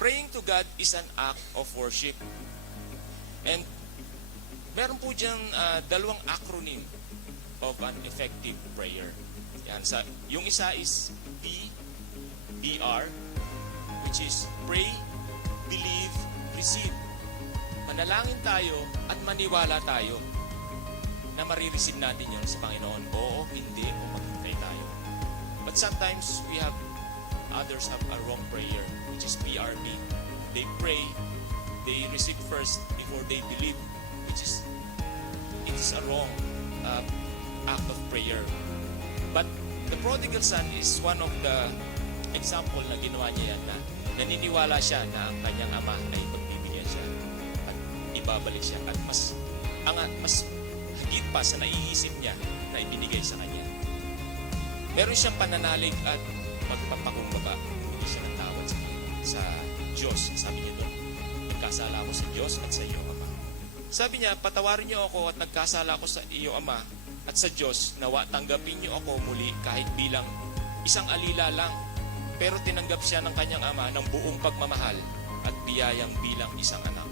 Praying to God is an act of worship. And meron po diyang dalawang acronym of an effective prayer. Yan, yung isa is PR, which is pray, believe, receive. Manalangin tayo at maniwala tayo na marireceive natin yun sa Panginoon. Oo, hindi, o maghintay tayo. But sometimes others have a wrong prayer, which is PRB. They pray, they receive first before they believe, which is, it is a wrong act of prayer. But the prodigal son is one of the example na ginawa niya yan, na naniniwala siya na ang kanyang ama ay pagbibigyan siya at ibabalik siya, at mas higit pa sa naiisip niya na ibinigay sa kanya. Meron siyang pananalig at magpapakumbaba. Hindi siya natawad sa Diyos. Sabi niya doon, nagkasala ako sa Diyos at sa iyo, Ama. Sabi niya, patawarin niyo ako at nagkasala ako sa iyo, Ama, at sa Diyos, nawa tanggapin niyo ako muli kahit bilang isang alila lang. Pero tinanggap siya ng kanyang ama ng buong pagmamahal at biyayang bilang isang anak.